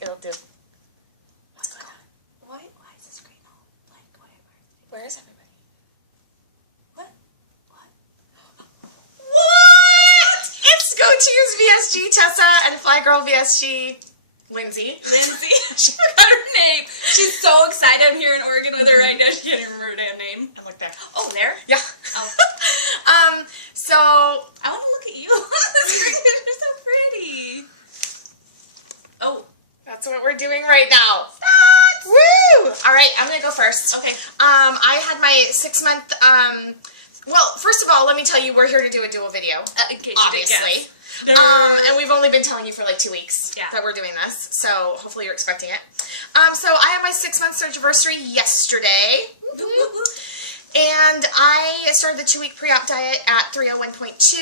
It'll do. What's going on? Why is the screen all blank? Where is everybody? What? What? It's GoTeems VSG Tessa and Flyegirl VSG Lindsay. She forgot her name. She's so excited. I'm here in Oregon with her right now. She can't even remember her damn name. And look there. Oh, there? Yeah. Oh. So I want to look at you. The screen pictures are so pretty. Oh. that's what we're doing right now. Stats! Woo! All right, I'm gonna go first. Okay. I had my 6-month. Well, first of all, let me tell you, we're here to do a dual video. In case Obviously. you didn't guess. And we've only been telling you for like 2 weeks that we're doing this, so hopefully you're expecting it. So I had my 6-month surgery yesterday. And I started the 2-week pre-op diet at 301.2.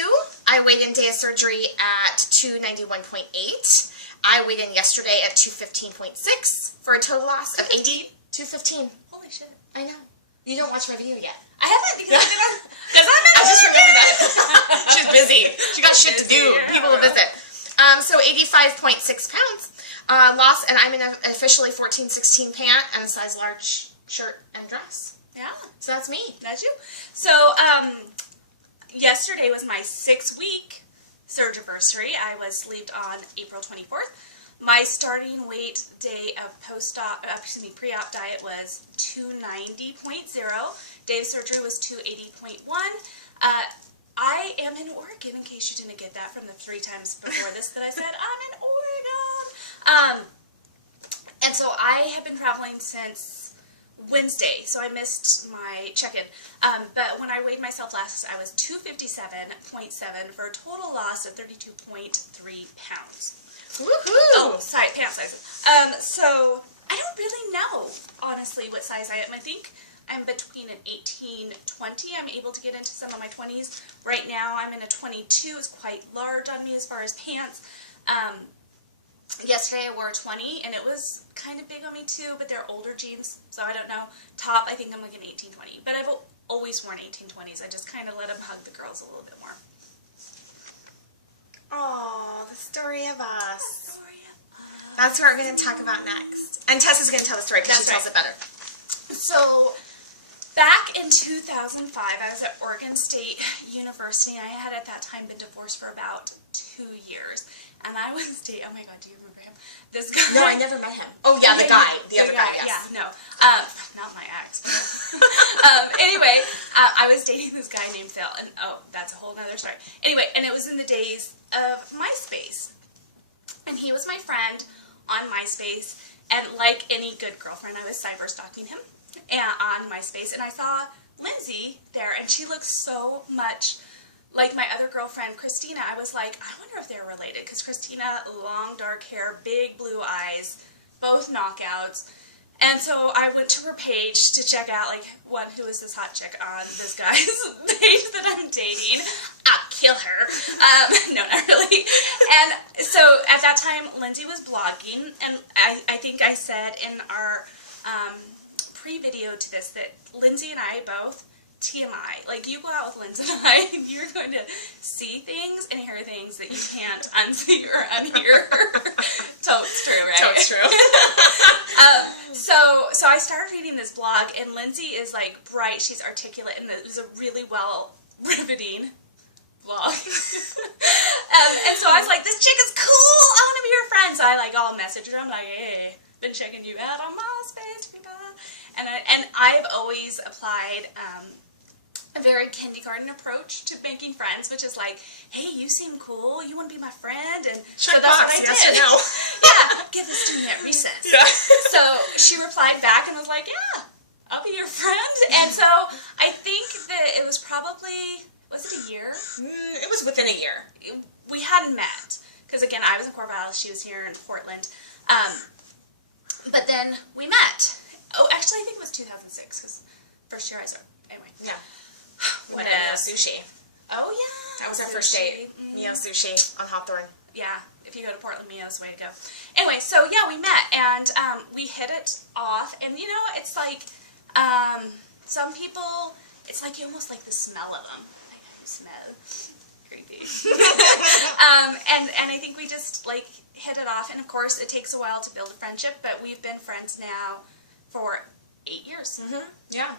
I weighed in day of surgery at 291.8. I weighed in yesterday at 215.6 for a total loss of 215. Holy shit. I know. You don't watch my video yet. I haven't because I'm I just remembered that. She's busy. She got shit to do. People to visit. So 85.6 pounds loss, and I'm in a officially 14-16 pant and a size large shirt and dress. Yeah. So that's me. That's you. So, yesterday was my 6-week surgery. I was sleeved on April 24th. My starting weight day of pre-op diet was 290.0. Day of surgery was 280.1. I am in Oregon, in case you didn't get that from the 3 times before this that I said, I'm in Oregon. And so I have been traveling since Wednesday, so I missed my check-in. But when I weighed myself last, I was 257.7 for a total loss of 32.3 pounds. Woohoo! Oh, pant sizes. So I don't really know, honestly, what size I am. I think I'm between an 18, 20. I'm able to get into some of my 20s. Right now, I'm in a 22. It's quite large on me as far as pants. Yesterday I wore a 20, and it was kind of big on me too, but they're older jeans, so I don't know. Top, I think I'm like an 18, 20. But I've always worn 18, 20s. I just kind of let them hug the girls a little bit more. Oh, the story of us. That's what we're going to talk about next. And Tessa's going to tell the story because she tells it better. So, back in 2005, I was at Oregon State University, and I had at that time been divorced for about 2 years. And I was dating, oh my god, do you remember him? This guy. No, I never met him. Oh yeah, the guy. The other guy, yes. Yeah, no. Not my ex. Anyway, I was dating this guy named Phil, and oh, that's a whole nother story. Anyway, and it was in the days of MySpace. And he was my friend on MySpace, and like any good girlfriend, I was cyber stalking him on MySpace, and I saw Lindsay there, and she looked so much like my other girlfriend, Christina. I was like, I wonder if they're related, because Christina, long dark hair, big blue eyes, both knockouts. And so I went to her page to check out, like, who is this hot chick on this guy's page that I'm dating? I'll kill her. No, not really. And so at that time, Lindsay was blogging, and I think I said in our pre-video to this that Lindsay and I both, TMI, like, you go out with Lindsay and I, and you're going to see things and hear things that you can't unsee or unhear. Totes true, right? Totes true. So I started reading this blog, and Lindsay is, like, bright, she's articulate, and it was a really riveting blog. And so I was like, this chick is cool, I want to be your friend. So I, like, all messaged her, I'm like, hey, been checking you out on MySpace, and I've always applied a very kindergarten approach to making friends, which is like, hey, you seem cool, you want to be my friend? And so that's what I did. Yes or no. Yeah, give this to me at recess. Yeah. So she replied back and was like, yeah, I'll be your friend. And so I think that it was probably, was it a year? It was within a year. We hadn't met, because again, I was in Corvallis, she was here in Portland. But then we met. Oh, actually, I think it was 2006, because first year I started. Anyway. Yeah. What Mio Sushi. Oh, yeah. That was our first date. Mio Sushi on Hawthorne. Yeah. If you go to Portland, Mio's the way to go. Anyway, so yeah, we met, and we hit it off, and you know, it's like, some people, it's like you almost like the smell of them. Like, how you smell. Creepy. And I think we just, like, hit it off, and of course it takes a while to build a friendship, but we've been friends now for 8 years. Yeah.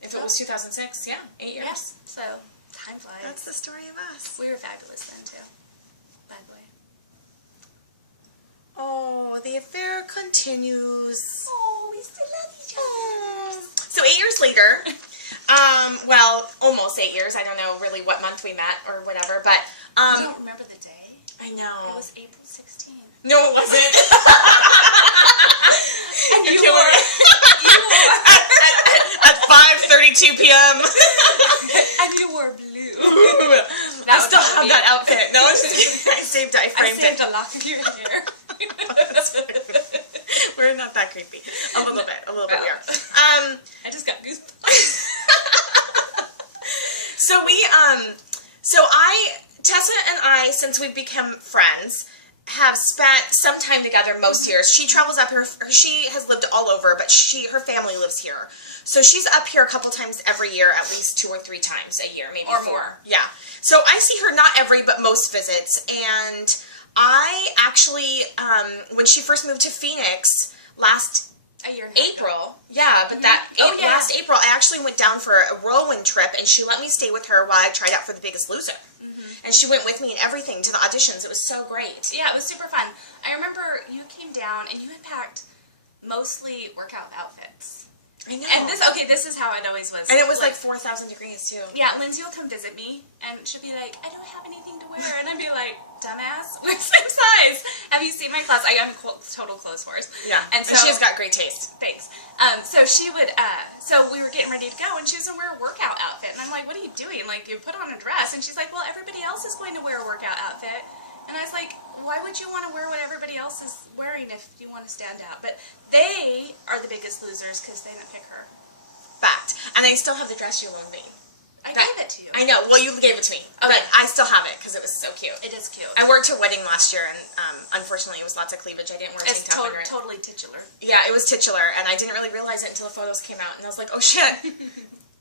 If it was 2006, 8 years. Yeah. So time flies. That's the story of us. We were fabulous then too, by the way. Oh, the affair continues. Oh, we still love each other. So 8 years later, well, almost 8 years. I don't know really what month we met or whatever, but I don't remember the day. I know. It was April 16th. No, it wasn't. And you were at 5:32 p.m. And you were blue. I still have that outfit. No, I saved it. I framed it. I saved a lock of your hair. We're not that creepy. A little bit we are. I just got goosebumps. Tessa and I, since we've become friends, have spent some time together most years. She travels up here. She has lived all over, but her family lives here. So she's up here a couple times every year, at least 2 or 3 times a year, maybe or 4. more. Yeah. So I see her not every, but most visits. And I actually, when she first moved to Phoenix last a year April, yeah, but last April, I actually went down for a whirlwind trip, and she let me stay with her while I tried out for The Biggest Loser. And she went with me and everything to the auditions. It was so great. Yeah, it was super fun. I remember you came down and you had packed mostly workout outfits. I know. And this is how it always was. And it was like 4,000 degrees too. Yeah, Lindsay will come visit me and she'll be like, I don't have anything to wear. And I'd be like, dumbass, we're the same size. Have you seen my closet? I am total clothes horse. Yeah, and she's got great taste. Thanks. So she would, so we were getting ready to go and she was going to wear a workout outfit. And I'm like, what are you doing? Like, you put on a dress. And she's like, well, everybody else is going to wear a workout outfit. And I was like, why would you want to wear what everybody else is wearing if you want to stand out? But they are the biggest losers because they didn't pick her. Fact. And I still have the dress you loaned me. I gave it to you. I know. Well, you gave it to me. Okay. But I still have it because it was so cute. It is cute. I worked a wedding last year, and unfortunately, it was lots of cleavage. I didn't wear a tank top under it. Totally titular. Yeah, it was titular, and I didn't really realize it until the photos came out, and I was like, oh shit.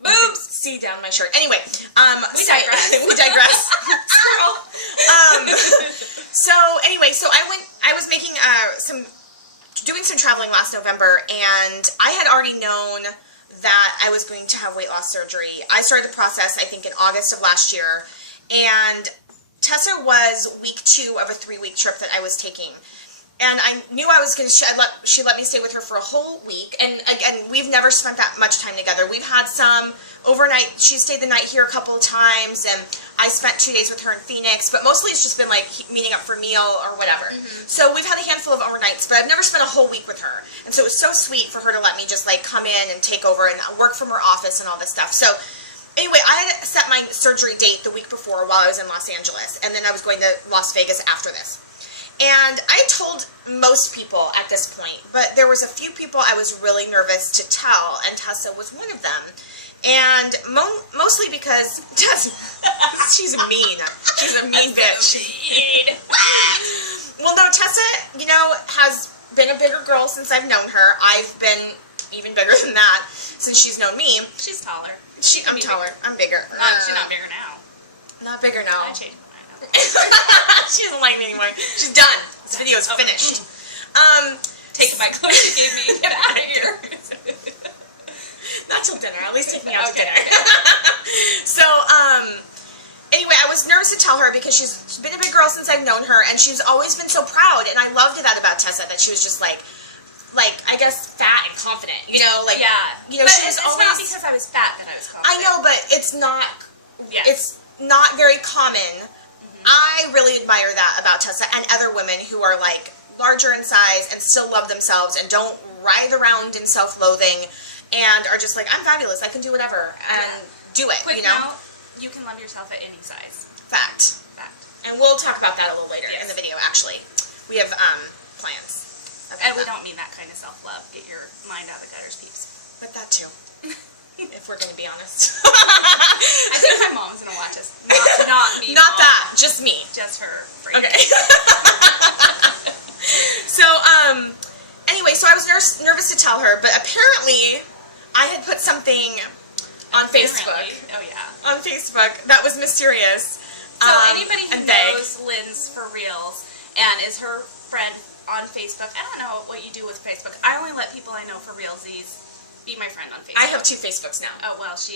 Boobs! See down my shirt. Anyway, we digress. We digress. Squirrel. So anyway, I was making doing some traveling last November, and I had already known that I was going to have weight loss surgery. I started the process, I think, in August of last year, and Tessa was week 2 of a 3-week trip that I was taking. And I knew I was going to, she let me stay with her for a whole week. And again, we've never spent that much time together. We've had some overnight, she stayed the night here a couple of times, and I spent 2 days with her in Phoenix, but mostly it's just been like meeting up for a meal or whatever. So we've had a handful of overnights, but I've never spent a whole week with her. And so it was so sweet for her to let me just like come in and take over and work from her office and all this stuff. So anyway, I had set my surgery date the week before while I was in Los Angeles, and then I was going to Las Vegas after this. And I told most people at this point, but there was a few people I was really nervous to tell, and Tessa was one of them. And mostly because Tessa, she's mean. She's a mean bitch. Mean. Well, no, Tessa, has been a bigger girl since I've known her. I've been even bigger than that since she's known me. She's taller. I'm taller. Bigger. I'm bigger. She's not bigger now. Not bigger now. I changed my mind now. She doesn't like me anymore. She's done. This video is finished. Take my clothes you gave me. Get out of here. Not till dinner. At least take me out to dinner. So, anyway, I was nervous to tell her because she's been a big girl since I've known her, and she's always been so proud, and I loved that about Tessa, that she was just like I guess fat and confident, Yeah. but she was it's always, not because I was fat that I was confident. I know, but it's not. Yes. It's not very common. I really admire that about Tessa and other women who are like larger in size and still love themselves and don't writhe around in self-loathing and are just like, I'm fabulous, I can do whatever and do it. Quick note, you can love yourself at any size. Fact. And we'll talk about that a little later in the video. Actually, we have plans. And we don't mean that kind of self-love. Get your mind out of the gutters, peeps. But that too. If we're going to be honest. I think my mom's going to watch us. Not me. Not Mom. That. Just me. Just her. Okay. So, anyway, so I was nervous to tell her, but apparently I had put something on Facebook. Oh, yeah. On Facebook that was mysterious. So anybody who knows Lynn's for reals and is her friend on Facebook. I don't know what you do with Facebook. I only let people I know for realsies be my friend on Facebook. I have 2 Facebooks now. Oh, well, so,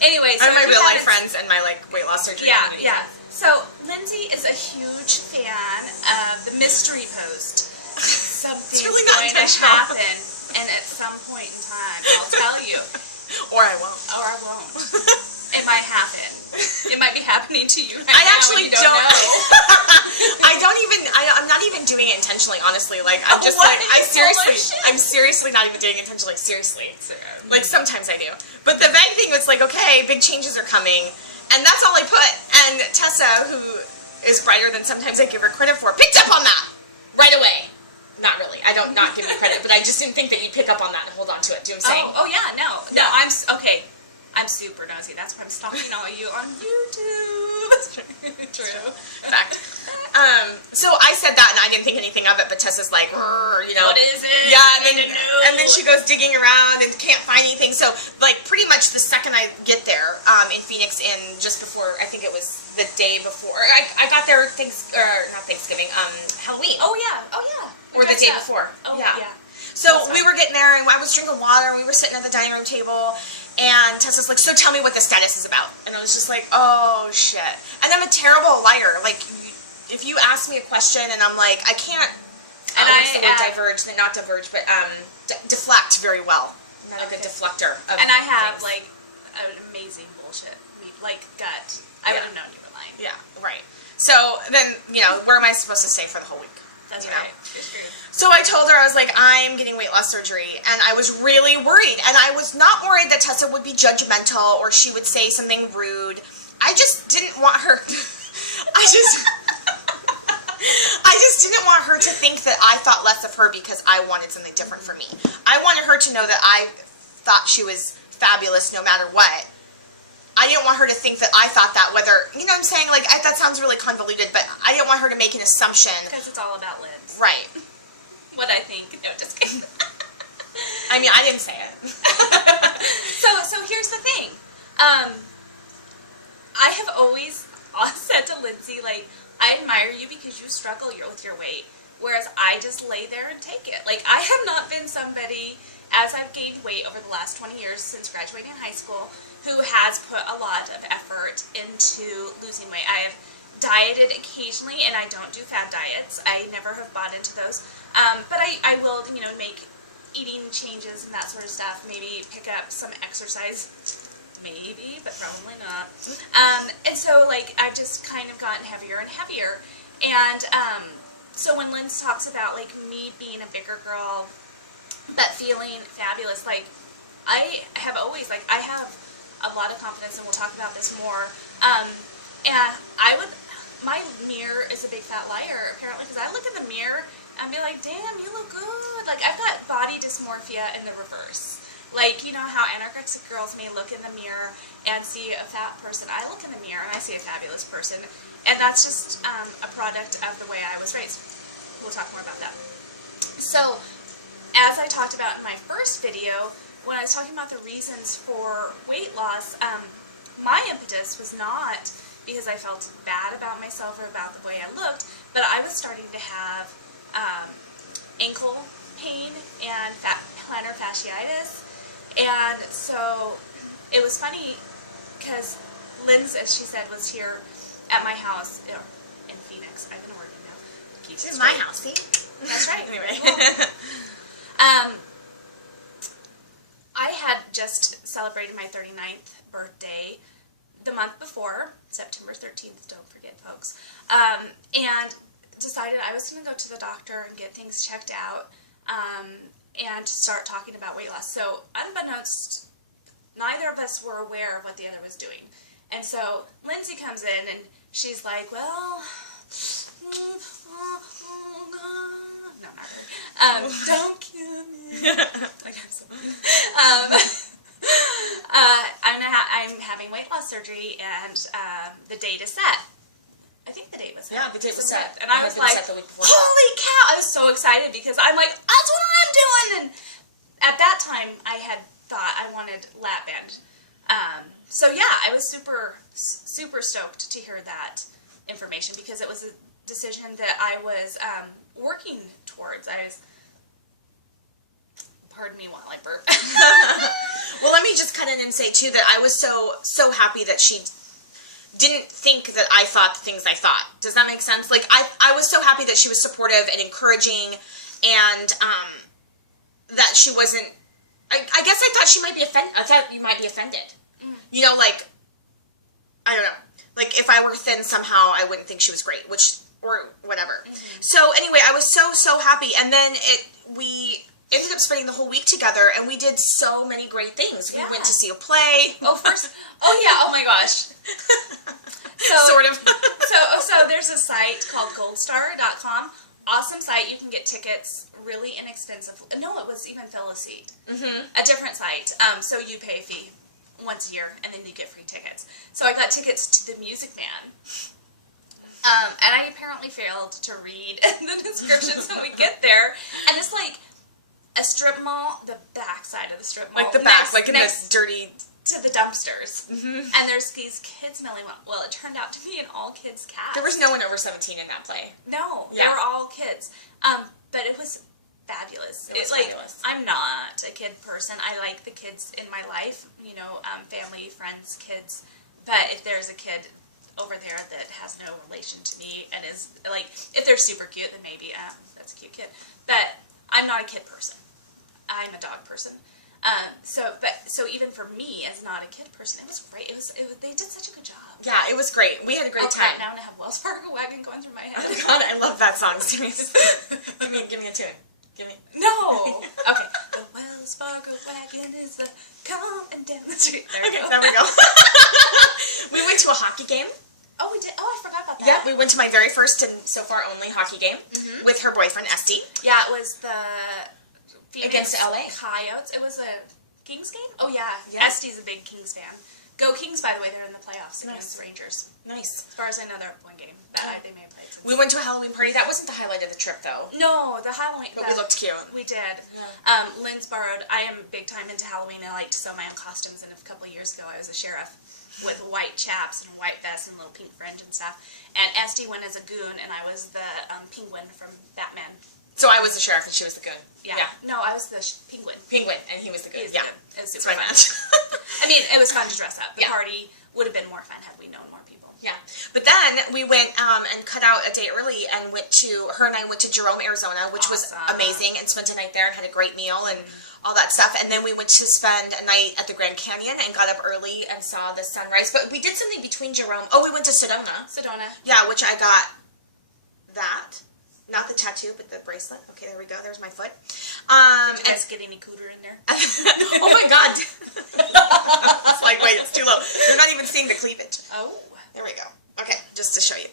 anyway. So I have my real life friends and my, like, weight loss surgery. Yeah. So, Lindsay is a huge fan of the mystery post. Something's really not going to happen, and at some point in time, I'll tell you. Or I won't. Or I won't. It might happen. It might be happening to you right I now actually and you don't know. I'm not even doing it intentionally, honestly. Like, I'm just like, I'm seriously not even doing it intentionally. Seriously. Like, sometimes I do. But the vague thing was like, okay, big changes are coming. And that's all I put. And Tessa, who is brighter than sometimes I give her credit for, picked up on that right away. Not really. I don't not give you credit, but I just didn't think that you'd pick up on that and hold on to it. Do you know what I'm saying? Oh yeah, no, I'm okay. I'm super nosy. That's why I'm stalking all of you on YouTube. True. Fact. So I said that and I didn't think anything of it, but Tessa's like, you know. What is it? Yeah, and then she goes digging around and can't find anything. So, like, pretty much the second I get there in Phoenix, and just before, I think it was the day before, I got there, not Thanksgiving, Halloween. Oh yeah. Or the day before. Oh yeah. So we were getting there, and I was drinking water, and we were sitting at the dining room table, and Tessa's like, so tell me what the status is about. And I was just like, oh, shit. And I'm a terrible liar. Like, if you ask me a question, and I'm like, I can't, deflect very well. I'm not a good deflector of And I have, things. like, an amazing bullshit, like, gut. I would have known you were lying. Yeah, right. So then, you know, where am I supposed to stay for the whole week? That's you right. know? So I told her, I was like, I'm getting weight loss surgery, and I was really worried. And I was not worried that Tessa would be judgmental or she would say something rude. I just didn't want her... I just didn't want her to think that I thought less of her because I wanted something different for me. I wanted her to know that I thought she was fabulous no matter what. I didn't want her to think that I thought that, whether, you know what I'm saying? Like, that sounds really convoluted, but I didn't want her to make an assumption. Because it's all about Liz. Right. What I think. No, just kidding. I mean, I didn't say it. So here's the thing. I have always said to Lindsay, like, I admire you because you struggle with your weight, whereas I just lay there and take it. Like, I have not been somebody, as I've gained weight over the last 20 years since graduating high school, who has put a lot of effort into losing weight. I have dieted occasionally, and I don't do fad diets. I never have bought into those. But I will, you know, make eating changes and that sort of stuff. Maybe pick up some exercise. Maybe, but probably not. And so, like, I've just kind of gotten heavier and heavier. And so when Linz talks about, like, me being a bigger girl, but feeling fabulous, like, I have always, like, I have a lot of confidence, and we'll talk about this more. And my mirror is a big fat liar, apparently, because I look in the mirror and be like, damn, you look good. Like, I've got body dysmorphia in the reverse. Like, you know how anorexic girls may look in the mirror and see a fat person. I look in the mirror and I see a fabulous person. And that's just a product of the way I was raised. We'll talk more about that. So, as I talked about in my first video, when I was talking about the reasons for weight loss, my impetus was not because I felt bad about myself or about the way I looked, but I was starting to have ankle pain and plantar fasciitis. And so it was funny because Linz, as she said, was here at my house in Phoenix. I've been working now. It's in my house, see? That's right. Anyway. I had just celebrated my 39th birthday the month before, September 13th, don't forget, folks, and decided I was going to go to the doctor and get things checked out and start talking about weight loss. So, unbeknownst, neither of us were aware of what the other was doing. And so, Lindsay comes in and she's like, well, no, not really. Don't kill me. Like, I'm so I'm having weight loss surgery, and the date is set. I think the date was set. Yeah, the date was set. And I was like, holy cow! I was so excited because I'm like, that's what I'm doing! And at that time, I had thought I wanted lap band. So yeah, I was super, super stoked to hear that information because it was decision that I was working towards. Pardon me while I burp. Well, let me just cut in and say, too, that I was so happy that she didn't think that I thought the things I thought. Does that make sense? Like, I was so happy that she was supportive and encouraging, and that she wasn't, I guess I thought she might be offended. I thought you might be offended. Mm. You know, like, I don't know. Like, if I were thin somehow, I wouldn't think she was great, or whatever. Mm-hmm. So, anyway, I was so happy, and then we ended up spending the whole week together, and we did so many great things. Yeah. We went to see a play. Oh my gosh. Sort of. so there's a site called goldstar.com. Awesome site. You can get tickets really inexpensive. No, it was even Fill a Seat. Mm-hmm. A different site. So you pay a fee once a year, and then you get free tickets. So I got tickets to the Music Man. And I apparently failed to read the descriptions when we get there. And it's like a strip mall, the back side of the strip mall. Like the back, like in this dirty... to the dumpsters. Mm-hmm. And there's these kids milling. Well, it turned out to be an all-kids cast. There was no one over 17 in that play. No, they were all kids. But it was fabulous. It was fabulous. I'm not a kid person. I like the kids in my life, you know, family, friends, kids. But if there's a kid over there that has no relation to me and is, like, if they're super cute, then maybe, that's a cute kid. But I'm not a kid person. I'm a dog person. So even for me as not a kid person, it was great. They did such a good job. Yeah, it was great. We had a great time. Now I have Wells Fargo Wagon going through my head. Oh God, I love that song. Seriously. give me a tune. No. Okay. The Wells Fargo Wagon is the come and down the street. There we go. We went to a hockey game. Oh, we did. Oh, I forgot about that. Yeah, we went to my very first and so far only hockey game with her boyfriend Esty. Yeah, it was the Phoenix against LA Coyotes. It was a Kings game? Oh, yeah. Esty's a big Kings fan. Go Kings, by the way. They're in the playoffs against the Rangers. Nice. As far as I know, they're one game. They may have played since. We went to a Halloween party. That wasn't the highlight of the trip, though. No, the Halloween. But we looked cute. We did. Yeah. Lynn's borrowed. I am big time into Halloween. I like to sew my own costumes, and a couple of years ago, I was a sheriff with white chaps and white vest and little pink fringe and stuff. And Esty went as a goon, and I was the penguin from Batman. So I was the sheriff and she was the goon. Yeah. No, I was the penguin. Penguin, and he was the goon. It was super fun. Match. I mean, it was fun to dress up. The party would have been more fun had we known more people. Yeah. But then we went and cut out a day early and her and I went to Jerome, Arizona, which was amazing, and spent a night there and had a great meal and all that stuff. And then we went to spend a night at the Grand Canyon and got up early and saw the sunrise. But we did something between Jerome. Oh, we went to Sedona. Yeah, which I got that. Not the tattoo, but the bracelet. Okay, there we go. There's my foot. Did you guys get any cooter in there? Oh my God. It's like, wait, it's too low. You're not even seeing the cleavage. Oh. There we go. Okay, just to show you.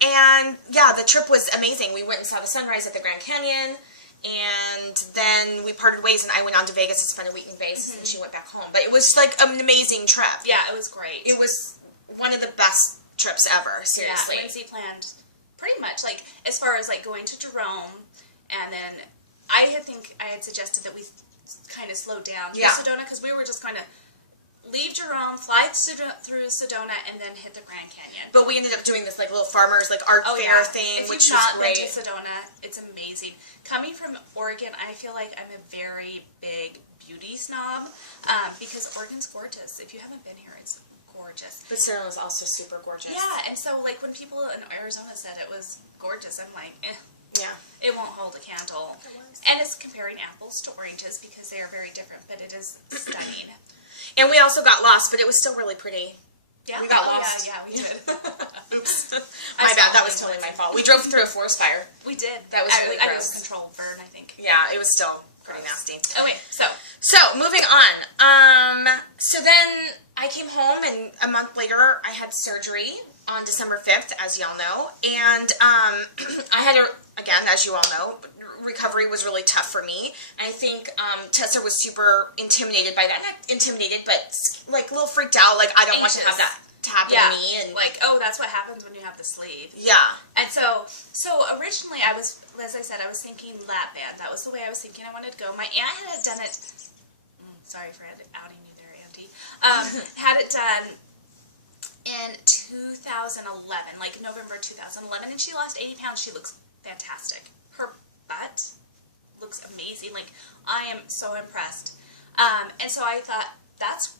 And yeah, the trip was amazing. We went and saw the sunrise at the Grand Canyon, and then we parted ways, and I went on to Vegas to spend a week in Vegas, and she went back home. But it was like an amazing trip. Yeah, it was great. It was one of the best trips ever, seriously. Yeah, Lindsay planned pretty much, like, as far as, like, going to Jerome, and then I had suggested that we kind of slow down through Sedona, because we were just kind of leave Jerome, fly through Sedona, and then hit the Grand Canyon. But we ended up doing this, like, little farmers, like, art fair thing, which was great. If you've not been to Sedona, it's amazing. Coming from Oregon, I feel like I'm a very big beauty snob, because Oregon's gorgeous. If you haven't been here, it's gorgeous. But Sedona was also super gorgeous. Yeah, and so, like, when people in Arizona said it was gorgeous, I'm like, yeah, it won't hold a candle. And it's comparing apples to oranges because they are very different, but it is stunning. And we also got lost, but it was still really pretty. Yeah, we got lost. Yeah, we did. Oops, my bad. That was totally my fault. We drove through a forest fire. We did. That was really gross. It was a controlled burn, I think. Yeah, it was still pretty nasty. Okay, so moving on. So then I came home, and a month later I had surgery on December 5th, as y'all know, and I had again, as you all know, recovery was really tough for me. And I think Tessa was super intimidated by that. Not intimidated, but like a little freaked out. Like, I don't want to have that to happen to me. And like, oh, that's what happens when you have the sleeve. Yeah. And so originally I was, as I said, I was thinking lap band. That was the way I was thinking I wanted to go. My aunt had done it. Sorry for outing you there, Auntie. Had it done in 2011, like November 2011, and she lost 80 pounds. She looks fantastic. Her butt looks amazing. Like, I am so impressed. And so I thought, that's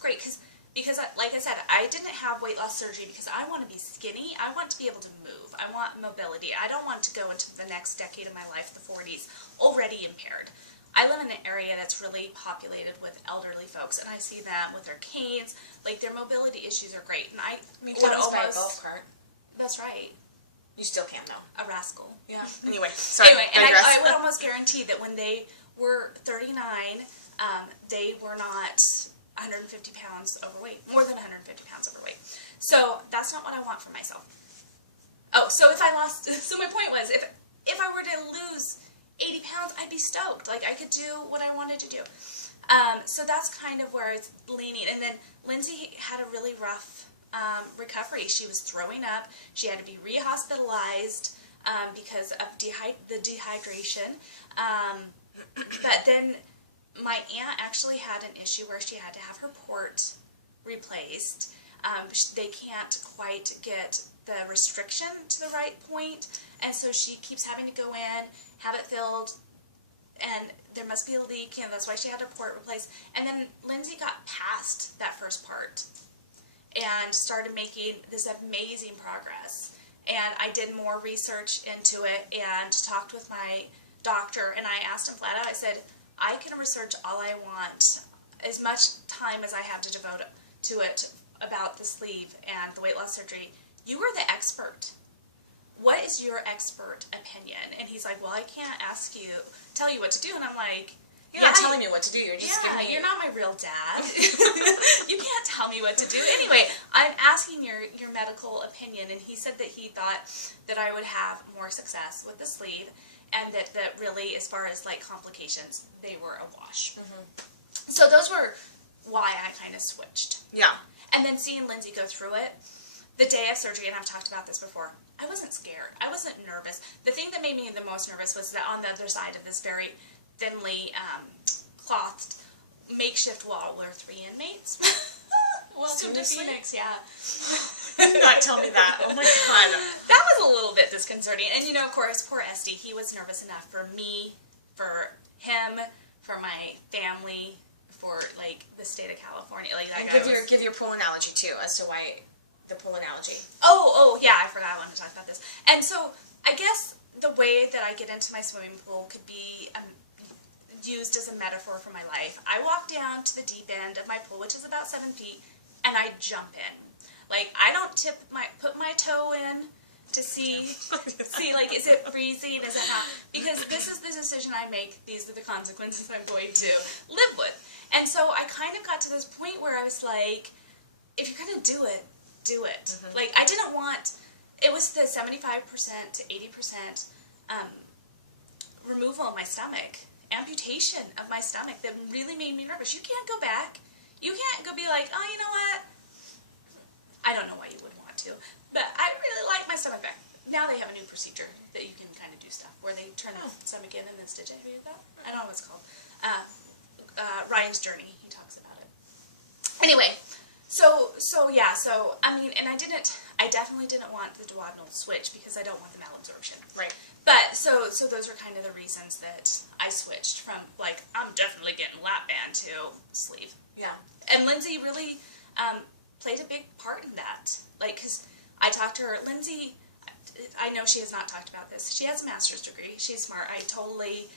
great, because like I said, I didn't have weight loss surgery because I want to be skinny. I want to be able to move. I want mobility. I don't want to go into the next decade of my life, the 40s, already impaired. I live in an area that's really populated with elderly folks, and I see them with their canes. Like, their mobility issues are great. And I You can almost buy a golf cart. That's right. You still can, though. A rascal. Yeah. Anyway, sorry. Anyway, and I would almost guarantee that when they were 39, they were not 150 pounds overweight, more than 150 pounds overweight. So that's not what I want for myself. Oh, so if I lost, so my point was, if I were to lose 80 pounds, I'd be stoked. Like, I could do what I wanted to do. So that's kind of where it's leaning. And then Lindsay had a really rough recovery. She was throwing up. She had to be re-hospitalized because of the dehydration. But then my aunt actually had an issue where she had to have her port replaced. They can't quite get the restriction to the right point, and so she keeps having to go in, have it filled, and there must be a leak, and that's why she had her port replaced. And then Lindsay got past that first part and started making this amazing progress. And I did more research into it and talked with my doctor, and I asked him flat out, I said, I can research all I want, as much time as I have to devote to it about the sleeve and the weight loss surgery. You are the expert. What is your expert opinion? And he's like, well, I can't tell you what to do. And I'm like, you're not telling me what to do. You're just giving me... you're not my real dad. You can't tell me what to do. Anyway, I'm asking your medical opinion, and he said that he thought that I would have more success with the sleeve, and that really, as far as like complications, they were a wash. So those were why I kind of switched. Yeah. And then seeing Lindsay go through it, the day of surgery, and I've talked about this before, I wasn't scared. I wasn't nervous. The thing that made me the most nervous was that on the other side of this very thinly clothed makeshift wall were 3 inmates. Welcome to Phoenix, yeah. Do not tell me that. Oh my God. That was a little bit disconcerting. And, of course, poor Esty, he was nervous enough for me, for him, for my family, for, like, the state of California. Like, that and give your pool analogy, too, as to why the pool analogy. Oh, yeah, I forgot I wanted to talk about this. And so, I guess the way that I get into my swimming pool could be used as a metaphor for my life. I walk down to the deep end of my pool, which is about 7 feet, and I jump in. Like, I don't put my toe in to see, like, is it freezing, is it not? Because this is the decision I make, these are the consequences I'm going to live with. And so I kind of got to this point where I was like, if you're going to do it, do it. Like, I didn't want, it was the 75% to 80% removal of my stomach, amputation of my stomach that really made me nervous. You can't go back. You can't go be like, oh, you know what? I don't know why you would want to, but I really like my stomach back. Now they have a new procedure that you can kind of do stuff where they turn the stomach in and then stitch it. Have you heard that? I don't know what it's called. Ryan's Journey, he talks about it. Anyway, so I mean, and I definitely didn't want the duodenal switch because I don't want the malabsorption. Right. But so those are kind of the reasons that I switched from, like, I'm definitely getting lap band to sleeve. Yeah. And Lindsay really played a big part in that. Like, because I talked to her, Lindsay, I know she has not talked about this. She has a master's degree. She's smart. I totally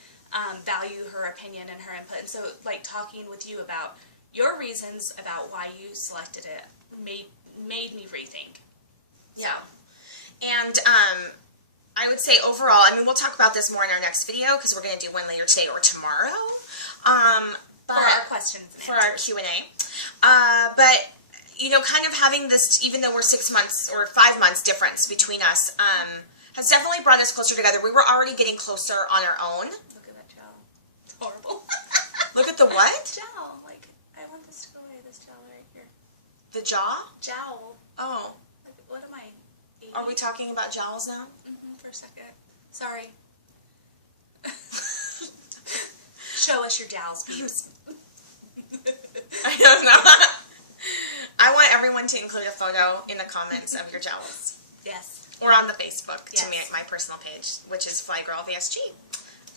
value her opinion and her input. And so, like, talking with you about your reasons about why you selected it made me rethink. Yeah. And I would say overall, I mean, we'll talk about this more in our next video because we're going to do one later today or tomorrow. For our questions and for our Q&A. But, kind of having this, even though we're 6 months or 5 months difference between us, has definitely brought us closer together. We were already getting closer on our own. Look at that gel. It's horrible. Look at the what? Jowl. Like, I want this to go away, this jowl right here. The jaw? Jowl. Oh. Like, what am I? 80? Are we talking about jowls now? For a second. Sorry. Show us your jowls, peeps. I don't know. I want everyone to include a photo in the comments of your jowls. Yes. Or on the Facebook Yes. to me at my personal page, which is Flyegirl VSG.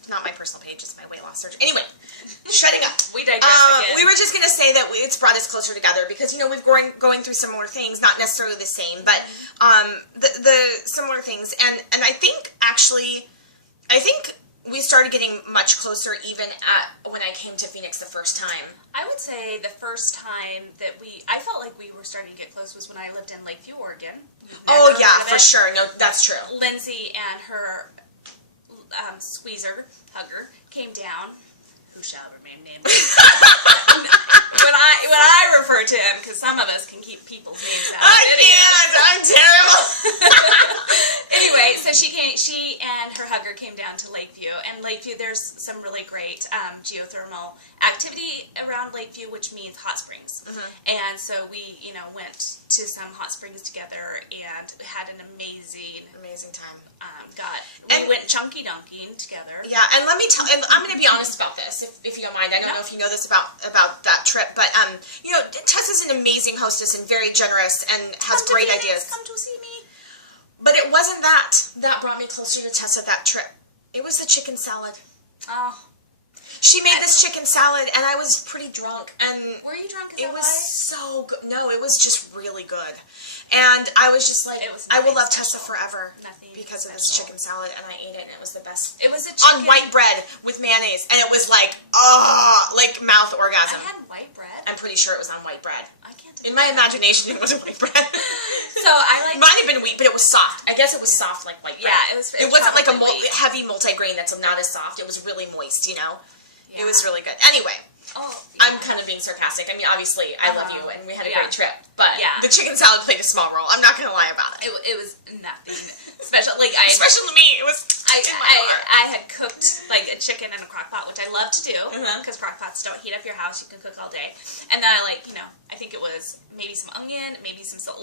Not my personal page, it's my weight loss surgery. Anyway, shutting up. We digress again. We were just going to say that it's brought us closer together because, you know, we've going through similar things, not necessarily the same, but the similar things. And I think, actually, we started getting much closer even at when I came to Phoenix the first time. I would say the first time that I felt like we were starting to get close was when I lived in Lakeview, Oregon. Oh, yeah, for sure. No, that's true. Lindsay and her squeezer, hugger, came down. Who shall remain nameless? when I refer to him, because some of us can keep people's names out. I can't. I'm terrible. Anyway, so she and her hugger came down to Lakeview, and Lakeview, there's some really great geothermal activity around Lakeview, which means hot springs. And so we, went to some hot springs together and had an amazing time. We went chunky dunking together. Yeah, and let me tell, and I'm going to be honest about this, if you don't mind. I don't know if you know this about that trip, but Tessa's an amazing hostess and very generous and has great ideas. Come to see me. But it wasn't that brought me closer to Tessa that trip. It was the chicken salad. Oh. She made this chicken salad, and I was pretty drunk. And were you drunk? It was so good. No, it was just really good. And I was just like, I will love Tessa forever because of this chicken salad, and I ate it, and it was the best. It was a chicken. On white bread with mayonnaise, and it was like, like mouth orgasm. I had white bread? I'm pretty sure it was on white bread. I can't In my imagination, it wasn't white bread. So I like. It might have been wheat, but it was soft. I guess it was soft like white bread. Yeah, it wasn't like a heavy multigrain that's not as soft. It was really moist, Yeah. It was really good. Anyway, I'm kind of being sarcastic. I mean, obviously, I love you, and we had a great trip. But the chicken salad played a small role. I'm not going to lie about it. It was nothing special. Special to me. It was. I had cooked like a chicken in a crock pot, which I love to do because crock pots don't heat up your house. You can cook all day. And then I think it was maybe some onion, maybe some salt,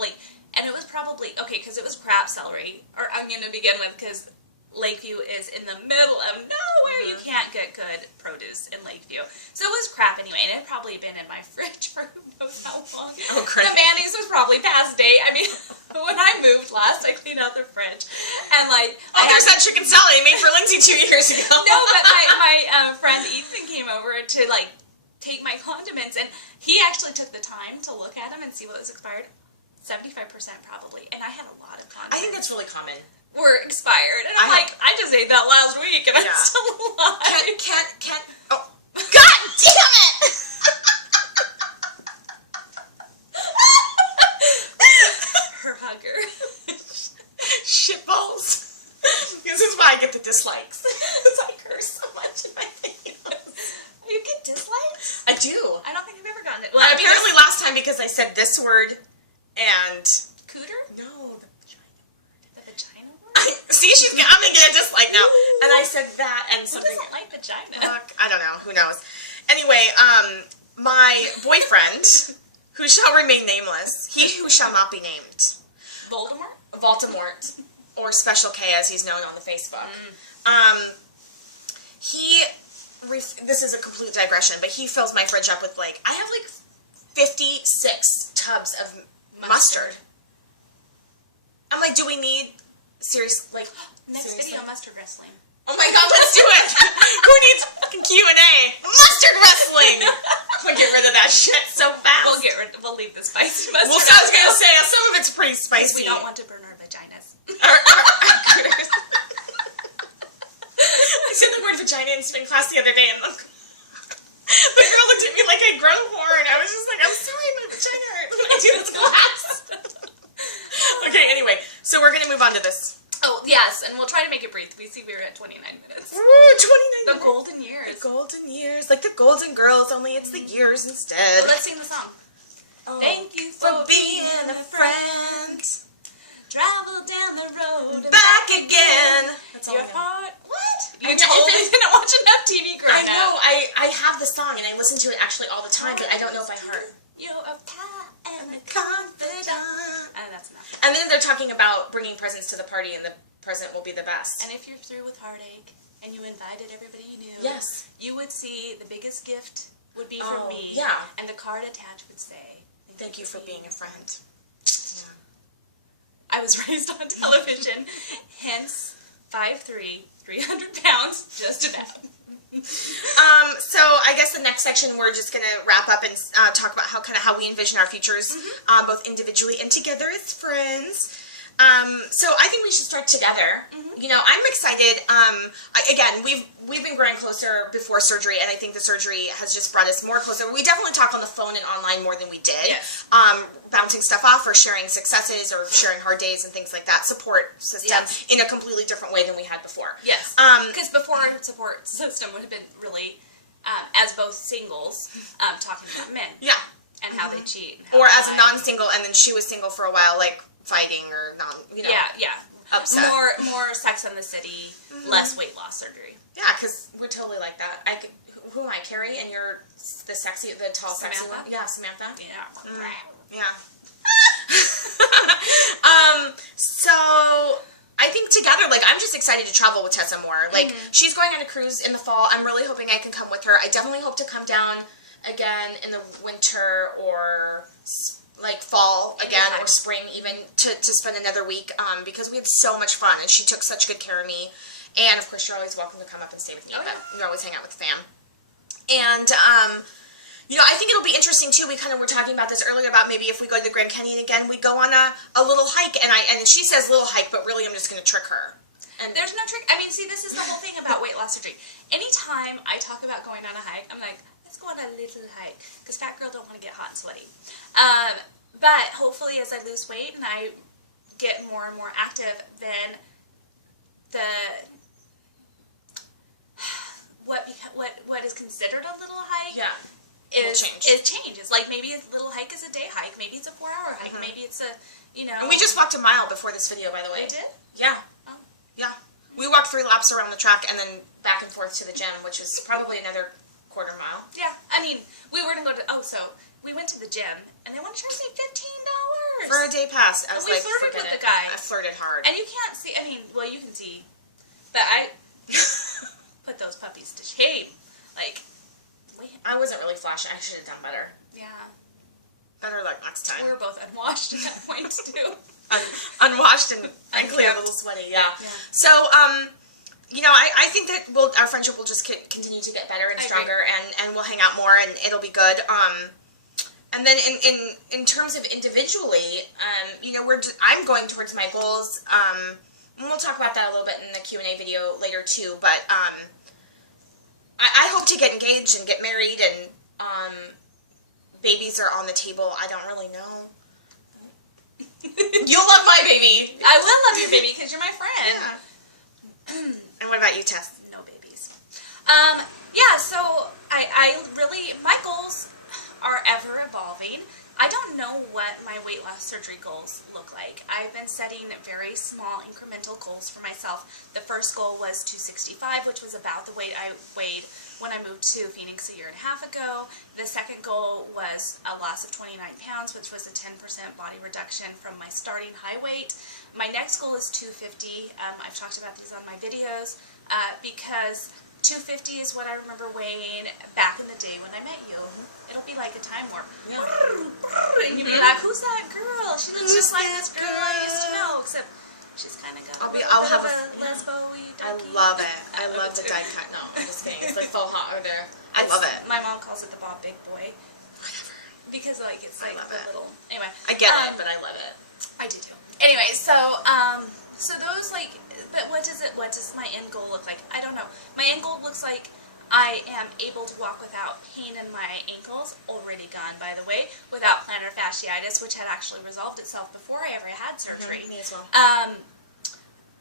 and it was probably because it was crab celery or onion to begin with because Lakeview is in the middle of nowhere. You can't get good produce in Lakeview. So it was crap anyway, and it had probably been in my fridge for who knows how long. Oh, great. The mayonnaise was probably past date. I mean, when I moved last, I cleaned out the fridge. And there's that chicken salad I made for Lindsay 2 years ago. No, but my friend Ethan came over to take my condiments, and he actually took the time to look at them and see what was expired. 75% probably, and I had a lot of condiments. I think that's really common. Were expired, and I'm I just ate that last week, and I'm still alive. Can't. Oh, God damn it! Her hugger. Shitballs. This is why I get the dislikes. Because I curse so much in my videos. You get dislikes? I do. I don't think I've ever gotten it. Well, apparently last time because I said this word and cooter. No. See, I'm gonna get a dislike now. And I said that and something. Who doesn't like vagina? I don't know. Who knows? Anyway, my boyfriend, who shall remain nameless, he who shall not be named, Voldemort, or Special K as he's known on the Facebook. This is a complete digression, but he fills my fridge up with I have 56 tubs of mustard. I'm like, do we need Next video, mustard wrestling. Oh my God, let's do it! Who needs fucking Q&A? Mustard wrestling! We'll get rid of that shit so fast. We'll leave the spicy mustard. Well, I was gonna say some of it's pretty spicy. We don't want to burn our vaginas. I said the word vagina in spin class the other day, and the girl looked at me like I'd grown horn. I was just like, I'm sorry, my vagina hurts when I do this class. Okay, anyway, so we're gonna move on to this. Oh, yes, and we'll try to make it brief. We see we're at 29 minutes. Ooh, 29 minutes. The golden years. The golden years. Like the Golden Girls, only it's the years instead. Well, let's sing the song. Oh. Thank you for being a friend. Travel down the road and back again. That's all your heart. What? You totally didn't watch enough TV growing up. I know. I have the song, and I listen to it actually all the time, but I don't know if I heard. You're a pie and a confidant. That's enough. And then they're talking about bringing presents to the party, and the present will be the best. And if you're through with heartache, and you invited everybody you knew, yes, you would see the biggest gift would be from me. Yeah. And the card attached would say, Thank you for being a friend. Yeah. I was raised on television, hence 5'3", 300 pounds, just about. So I guess the next section we're just gonna wrap up and talk about how we envision our futures, both individually and together as friends. So I think we should start together. You know, I'm excited. Again, we've been growing closer before surgery, and I think the surgery has just brought us more closer. We definitely talk on the phone and online more than we did. Yes. Bouncing stuff off or sharing successes or sharing hard days and things like that. Support system in a completely different way than we had before. Yes. Because before our support system would have been really, as both singles, talking about men. Yeah. And how they cheat. Or as a non-single, and then she was single for a while, like fighting or upset. More Sex and the City, less weight loss surgery. Yeah, because we're totally like that. Who am I, Carrie? And you're the tall, sexy Samantha? one? Yeah, Samantha. Yeah. Yeah. So I think together, like, I'm just excited to travel with Tessa more. Like, she's going on a cruise in the fall. I'm really hoping I can come with her. I definitely hope to come down again in the winter or like fall again or spring even to spend another week because we had so much fun and she took such good care of me. And of course, you're always welcome to come up and stay with me. But you always hang out with the fam. And you know, I think it'll be interesting too. We kind of were talking about this earlier about maybe if we go to the Grand Canyon again, we go on a little hike. And she says little hike, but really I'm just going to trick her. And there's no trick. I mean, see, this is the whole thing about weight loss surgery. Anytime I talk about going on a hike, I'm like, let's go on a little hike because fat girl don't want to get hot and sweaty. But hopefully, as I lose weight and I get more and more active, then what is considered a little hike is changes. Like maybe a little hike is a day hike, maybe it's a 4-hour hike, maybe it's a And we just walked a mile before this video, by the way. We did? Yeah. Oh. Yeah. We walked 3 laps around the track and then back and forth to the gym, which was probably another quarter mile. Yeah. I mean, we were gonna go to we went to the gym and they want to charge me $15 for a day pass. I was and we flirted with the guy. I flirted hard. And you can't see. I mean, well, you can see, but I put those puppies to shame. Like, I wasn't really flashing. I should have done better. Yeah. Better luck next time. We were both unwashed at that point too. Unwashed and frankly a little sweaty. Yeah. So you know, I think that our friendship will just continue to get better and stronger, and we'll hang out more, and it'll be good. And then in terms of individually, you know, I'm going towards my goals. And we'll talk about that a little bit in the Q&A video later too. But I hope to get engaged and get married, and babies are on the table. I don't really know. You'll love my baby. I will love your baby because you're my friend. Yeah. And what about you, Tess? No babies. Yeah, so I really, my goals are ever evolving. I don't know what my weight loss surgery goals look like. I've been setting very small incremental goals for myself. The first goal was 265, which was about the weight I weighed when I moved to Phoenix a year and a half ago. The second goal was a loss of 29 pounds, which was a 10% body reduction from my starting high weight. My next goal is 250. I've talked about these on my videos because 250 is what I remember weighing back in the day when I met you. It'll be like a time warp. Yeah. And you'll be like, who's that girl? She looks just like this girl I used to know, except she's kind of got I'll have a lesbo-y I love it. I love the die cut. No, I'm just kidding. It's like faux hot over there. I love it. My mom calls it the Bob Big Boy. Whatever. Because like it's like the little. Anyway. I get it, but I love it. I do too. Anyway, so so those like, but what does my end goal look like? I don't know. My end goal looks like I am able to walk without pain in my ankles, already gone by the way, without plantar fasciitis, which had actually resolved itself before I ever had surgery. Me as well.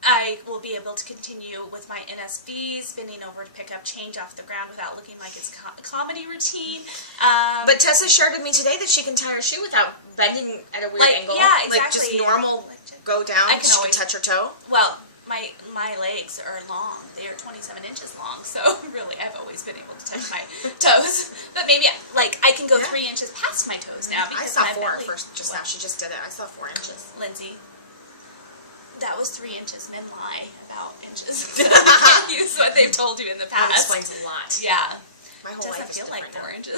I will be able to continue with my NSVs, bending over to pick up change off the ground without looking like it's a comedy routine. But Tessa shared with me today that she can tie her shoe without bending at a weird angle. Yeah, exactly. Like just normal go down, she can touch her toe. Well, my legs are long. They are 27 inches long, so really I've always been able to touch my toes. But maybe I can go 3 inches past my toes now because I saw 4 first just now. She just did it. I saw 4 inches. Lindsay, that was 3 inches. Men lie about inches. You can't use what they've told you in the past. That explains a lot. Yeah. My whole Doesn't life is feel like different 4 now. inches.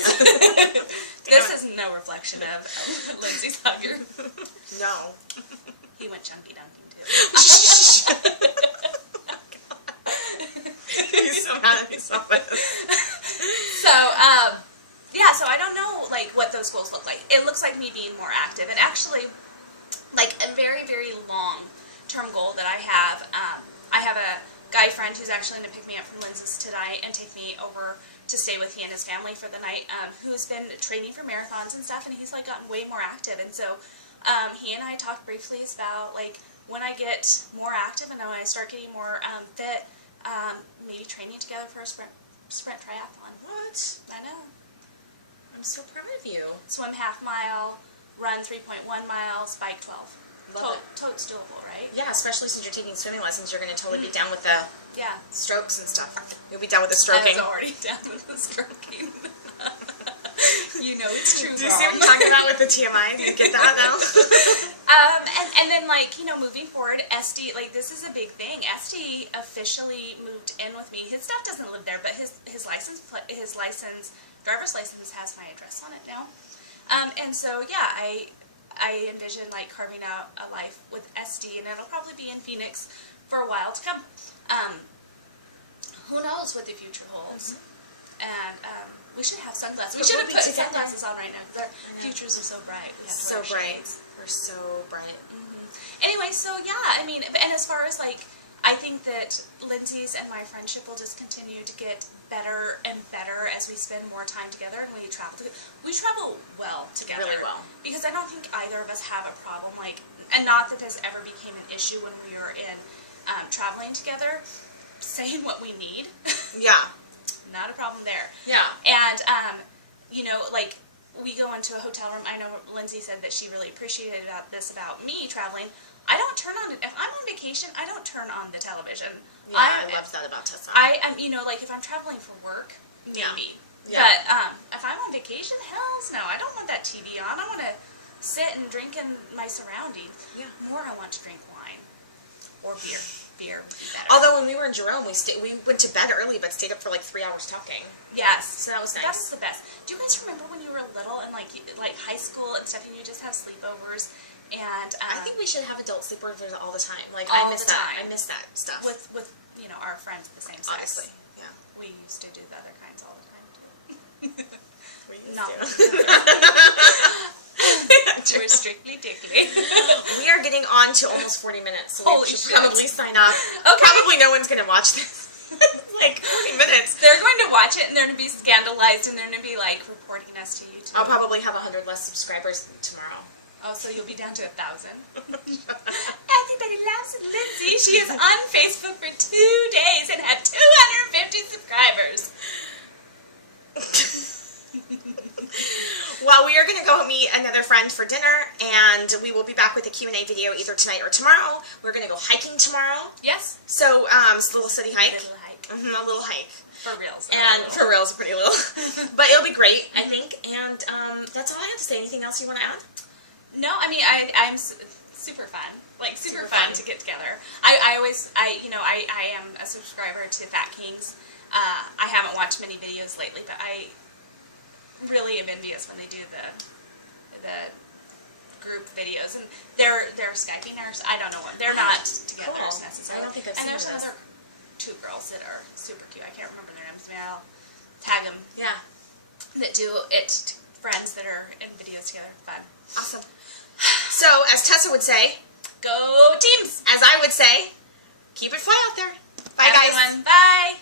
This is no reflection of Lindsay's hugger. No. He went chunky dunking too. He's so mad at me. So yeah, so I don't know, like, what those goals look like. It looks like me being more active. And actually, like, a very, very long-term goal that I have a guy friend who's actually going to pick me up from Lindsay's tonight and take me over to stay with he and his family for the night, who's been training for marathons and stuff, and he's, like, gotten way more active. And so he and I talked briefly about, like, when I get more active and when I start getting more fit, maybe training together for a sprint triathlon. What? I know. I'm so proud of you. Swim half mile, run 3.1 miles, bike 12. Love it. Totes doable, right? Yeah, especially since you're taking swimming lessons, you're going to totally be down with the Yeah. strokes and stuff. You'll be down with the I stroking. was already down with the stroking. You know it's true, Do you see what I'm talking about with the TMI? Do you get that now? And then, like, you know, moving forward, SD, like, this is a big thing. SD officially moved in with me. His stuff doesn't live there, but his driver's license has my address on it now. And so, yeah, I envision, like, carving out a life with SD, and it'll probably be in Phoenix for a while to come. Who knows what the future holds? And we should have sunglasses. We should have put sunglasses on right now because our futures are so bright. We have to So wear bright. shades. We're so bright. Anyway, so yeah, I mean, and as far as, like, I think that Lindsay's and my friendship will just continue to get better and better as we spend more time together and we travel together. We travel well together. Really well. Because I don't think either of us have a problem, like, and not that this ever became an issue when we were in traveling together, saying what we need. Yeah. Not a problem there. Yeah. And, you know, like, we go into a hotel room. I know Lindsay said that she really appreciated this about me traveling. I don't turn on, if I'm on vacation, I don't turn on the television. Yeah, I love that about Tessa. I'm, you know, like, if I'm traveling for work, Yeah. maybe. Yeah. But if I'm on vacation, hells no. I don't want that TV on. I want to sit and drink in my surroundings. Yeah. More I want to drink wine or beer. Beer would be better. Although when we were in Jerome, we went to bed early, but stayed up for like 3 hours talking. Yes. So that was nice. That was the best. Do you guys remember when you were little and, like high school and stuff, and you just have sleepovers? And I think we should have adult sleepovers all the time. Like, All I miss the that. time. I miss that stuff. with you know, our friends of the same sex. Honestly, yeah. We used to do the other kinds all the time too. We used Not to. We're strictly dickly. We are getting on to almost 40 minutes, so Holy we should shit. probably sign off. Okay. Probably no one's going to watch this. Like 40 minutes. They're going to watch it and they're going to be scandalized and they're going to be like reporting us to YouTube. I'll probably have 100 less subscribers tomorrow. Oh, so you'll be down to 1,000. Everybody loves Lindsay. She is on Facebook for 2 days and had 250 subscribers. Well, we are going to go meet another friend for dinner, and we will be back with a Q&A video either tonight or tomorrow. We're going to go hiking tomorrow. Yes. So, it's a little city hike. A little hike. A little hike. For reals. And for reals, pretty little. But it'll be great, I think. And that's all I have to say. Anything else you want to add? No, I mean, I'm super fun. Like, super fun to get together. I am a subscriber to Fat Kings. I haven't watched many videos lately, but I really am envious when they do the group videos. And they're Skyping or I don't know what. They're not together Cool. necessarily. I don't think I've and seen there's this. another 2 girls that are super cute. I can't remember their names. Maybe I'll tag them. Yeah. That do it. Friends that are in videos together. Fun. Awesome. So, as Tessa would say, Go teams! as I would say, keep it fly out there. Bye, guys. Everyone, bye!